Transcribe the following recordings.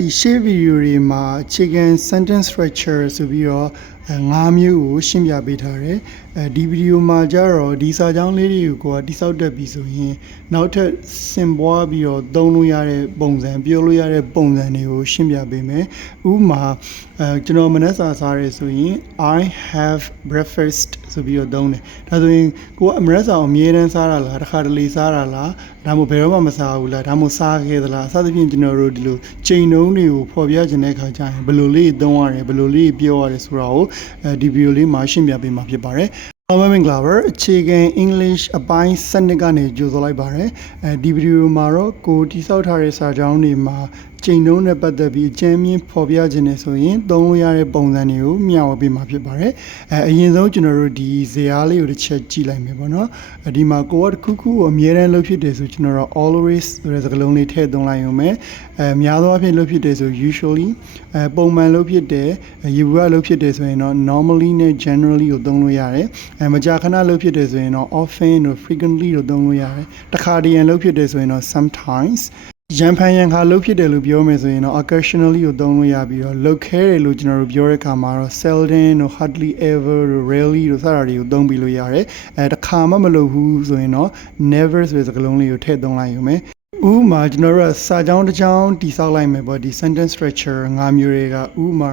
ဒီရှေ့ဗီဒီယိုတွေမှာအခြေခံ sentence structure ဆိုပြီးတော့အဲ ၅မျိုးကိုရှင်းပြပေးထားတယ်အဲဒီဗီဒီယိုမှာကျတော့ဒီစာကြောင်းလေးတွေကိုကိုယ်ကတိစောက်တက်ပြီဆိုရင်နောက်ထပ်စင်ပွားပြီးတော့သုံးလို့ရတဲ့ပုံစံပြောလို့ရတဲ့ပုံစံတွေကိုရှင်းပြပေးမယ်ဥပမာအဲကျွန်တော်မနက်စာစားရဲဆိုရင် I have breakfast ဆိုပြီးတော့သုံးတယ်ဒါဆိုရင်ကိုကအမရက်စာကိုအမြဲတမ်းစားတာလားတစ်ခါတလေစားတာလားဒါမှမဟုတ်ဘယ်တော့မှမစားဘူးလားဒါမှမဟုတ်စားခဲ့သလားအစသဖြင့်ကျွန်တော်တို့ဒီလိုချိန်နှုံးတွေကိုဖော်ပြခြင်းတဲ့အခါကျရင်ဘယ်လိုလေးသုံးရတယ်ဘယ်လိုလေးပြောရတယ်ဆိုတာကိုအဲဒီဗီဒီယိုလေးမှာရှင်းပြပေးမှာဖြစ်ပါတယ်အမမင်္ဂလာပါအခြေခံ English အပိုင်းစနစ်ကနေကြိုဆိုလိုက်ပါတယ်အဲဒီဗီဒီယိုမှာတော့ကိုတိစောက်ထားတဲ့စာကြောင်းတွေမှာ ချိန်နှုံးနဲ့ပတ်သက်ပြီးအကျဉ်းမြင့်ဖော်ပြခြင်းနဲ့ဆိုရင်သုံးလို့ရတဲ့ပုံစံတွေကိုမျှဝေပေးမှာဖြစ်ပါတယ်အဲအရင်ဆုံးကျွန်တော်တို့ဒီဇာတ်လေးကိုတစ်ချက်ကြည့်လိုက်မယ်ပေါ့နော်အဲဒီမှာကိုကတစ်ခုခုကိုအမြဲတမ်းလုပ်ဖြစ်တယ်ဆိုကျွန်တော်တို့ always ဆိုတဲ့စကားလုံးလေးထည့်သွင်းလိုက်ရုံပဲအဲများသောအားဖြင့်လုပ်ဖြစ်တယ်ဆို usually အဲပုံမှန်လုပ်ဖြစ်တယ်ရေဘူးကလုပ်ဖြစ်တယ်ဆိုရင်တော့ normally နဲ့ generally ကိုသုံးလို့ရတယ်အဲမကြာခဏလုပ်ဖြစ်တယ်ဆိုရင်တော့ often တို့ frequently တို့သုံးလို့ရတယ်တခါတရံလုပ်ဖြစ်တယ်ဆိုရင်တော့ sometimes ရန်ဖန်ရန်ခါလှုပ်ဖြစ်တယ်လို့ပြောမယ်ဆိုရင်တော့ occasionally ကိုသုံးလို့ရပြီးတော့လှုပ်ခဲတယ်လို့ကျွန်တော်တို့ပြောတဲ့အခါမှာတော့ seldom တို့ hardly ever တို့ rarely တို့စတာတွေကိုသုံးပြီးလို့ရတယ်အဲတစ်ခါမှမလုပ်ဘူးဆိုရင်တော့ never ဆိုတဲ့စကားလုံးလေးကိုထည့်သုံးလိုက်ရုံပဲဥပမာကျွန်တော်တို့ကစာကြောင်းတစ်ကြောင်းတိဆောက်လိုက်မယ်ပေါ့ဒီ sentence structure ၅မျိုးတွေကဥပမာ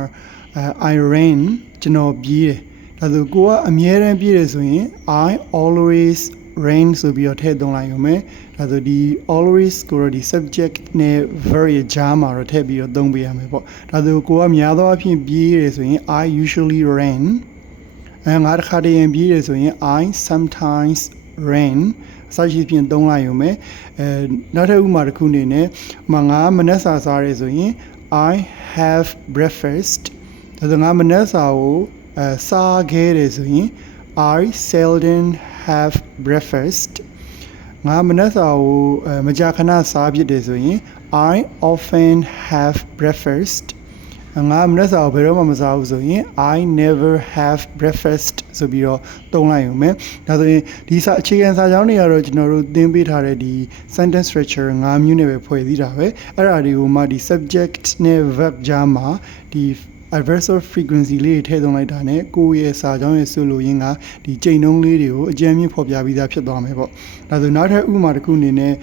အဲ I ran ကျွန်တော်ပြေးတယ်ဒါဆိုကိုကအမြဲတမ်းပြေးတယ်ဆိုရင် I always rain ဆိုပြီးတော့ထည့်သွင်းလိုက်ရုံပဲဒါဆိုဒီ always ကိုတော့ဒီ subject နဲ့ verb ရဲ့ကြားမှာတော့ထည့်ပြီးတော့သုံးပေးရမယ်ပေါ့ဒါဆိုကိုကများသောအားဖြင့်ပြေးရတယ်ဆိုရင် I usually rain အဲငါတစ်ခါတည်းရင်ပြေးတယ်ဆိုရင် I sometimes rain အစရှိဖြင့်သုံးလိုက်ရုံပဲအဲနောက်ထပ်ဥပမာတစ်ခုအနေနဲ့မငါမနက်စာစားရဲဆိုရင် I have breakfast ဒါဆိုငါမနက်စာကိုအဲစားခဲ့တယ်ဆိုရင် I seldom have breakfast ငါမနက်စာကိုအဲမကြာခဏစားဖြစ်တယ်ဆိုရင် I often have breakfast ငါမနက်စာကိုဘယ်တော့မှမစားဘူးဆိုရင် I never have breakfast ဆိုပြီးတော့သုံးလိုက်ရုံပဲဒါဆိုရင်ဒီစာအခြေခံစာကြောင်းတွေကတော့ကျွန်တော်တို့သင်ပေးထားတဲ့ဒီ sentence structure ၅မျိုးနဲ့ပဲဖွဲ့စည်းတာပဲအဲ့ဒါတွေကိုမှဒီ subject နဲ့ verb ကြားမှာဒီ adversal frequency လေးတွေထည့်သွင်းလိုက်တာ ਨੇ ကိုယ့်ရဲ့စာကြောင်းရဲ့ဆိုလိုရင်းကဒီချိန်နှုန်းလေးတွေကိုအကြမ်းမြင့်ဖော်ပြပြီးသားဖြစ်သွားမယ်ပေါ့ဒါဆိုနောက်ထပ်ဥပမာတစ်ခုအနေနဲ့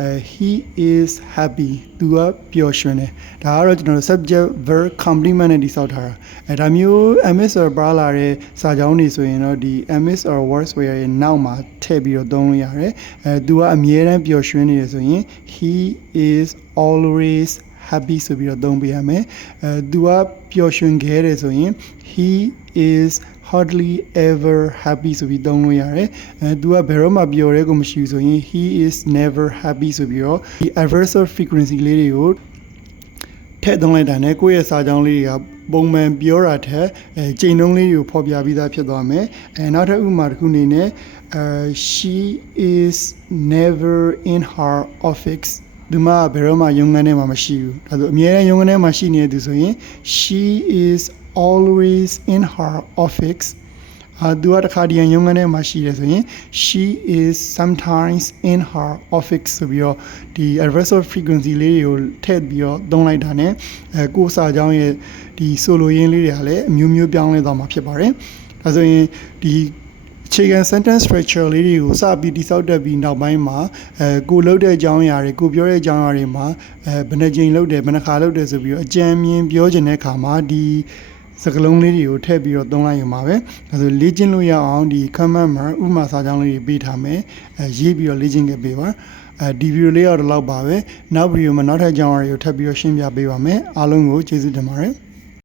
အဲ he is happy သူကပျော်ရွှင်တယ်ဒါကတော့ကျွန်တော်တို့ subject verb complement နဲ့တိစောက်ထားတာအဲဒါမျိုး ms or ပါလာတဲ့စာကြောင်းတွေဆိုရင်တော့ဒီ ms or words ရဲ့နောက်မှာထည့်ပြီးတော့သုံးလို့ရတယ်အဲသူကအမြဲတမ်းပျော်ရွှင်နေရဆိုရင် he is always happy ဆိုပြီးတော့သုံးပေးရမယ်အဲသူကပျော်ရွှင်ခဲ့တယ်ဆိုရင် he is hardly ever happy ဆိုပြီးသုံးလို့ရတယ်အဲသူကဘယ်တော့မှပျော်ရဲကိုမရှိဘူးဆိုရင် he is never happy ဆိုပြီးတော့ဒီ adversal frequency လေးတွေကိုထည့်သွင်းလိုက်တာ ਨੇ ကိုယ့်ရဲ့စာကြောင်းလေးတွေကပုံမှန်ပြောတာထက်အဲချိန်နှုန်းလေးတွေကိုဖော်ပြပြီးသားဖြစ်သွားမယ်အဲနောက်ထပ်ဥပမာတစ်ခုအနေနဲ့အဲ she is never in her office ဒီမှာဘယ်တော့မှရုံးခန်းထဲမှာမရှိဘူးဒါဆိုအမြဲတမ်းရုံးခန်းထဲမှာရှိနေတဲ့သူဆိုရင် she is always in her office အာသူကတခါတည်းရုံးခန်းထဲမှာရှိတယ်ဆိုရင် she is sometimes in her office ဆိုပြီးတော့ဒီ adversal frequency လေးတွေကိုထည့်ပြီးတော့သုံးလိုက်တာ ਨੇ အဲကိုယ်စာကြောင်းရဲ့ဒီဆိုလိုရင်းလေးတွေကလည်းအမျိုးမျိုးပြောင်းလဲသွားမှာဖြစ်ပါတယ်ဒါဆိုရင်ဒီ အခြေခံ sentence structure လေးတွေကိုစပြီးတိစောက်တက်ပြီးနောက်ပိုင်းမှာအဲကိုလုပ်တဲ့အကြောင်းအရာတွေကိုပြောတဲ့အကြောင်းအရာတွေမှာအဲဘယ်နှကြိမ်လုပ်တယ်ဘယ်နှခါလုပ်တယ်ဆိုပြီးတော့အကြံမြင်ပြောချင်တဲ့အခါမှာဒီစကလုံးလေးတွေကိုထည့်ပြီးတော့သုံးလိုက်ရင်ပါပဲအဲဆိုလေ့ကျင့်လို့ရအောင်ဒီ comment မှာဥပမာစာကြောင်းလေးတွေပေးထားမယ်အဲရေးပြီးတော့လေ့ကျင့်ခဲ့ပေးပါအဲဒီဗီဒီယိုလေးကတော့ဒီလောက်ပါပဲနောက်ဗီဒီယိုမှာနောက်ထပ်အကြောင်းအရာတွေကိုထပ်ပြီးတော့ရှင်းပြပေးပါမယ်အားလုံးကိုကျေးဇူးတင်ပါတယ်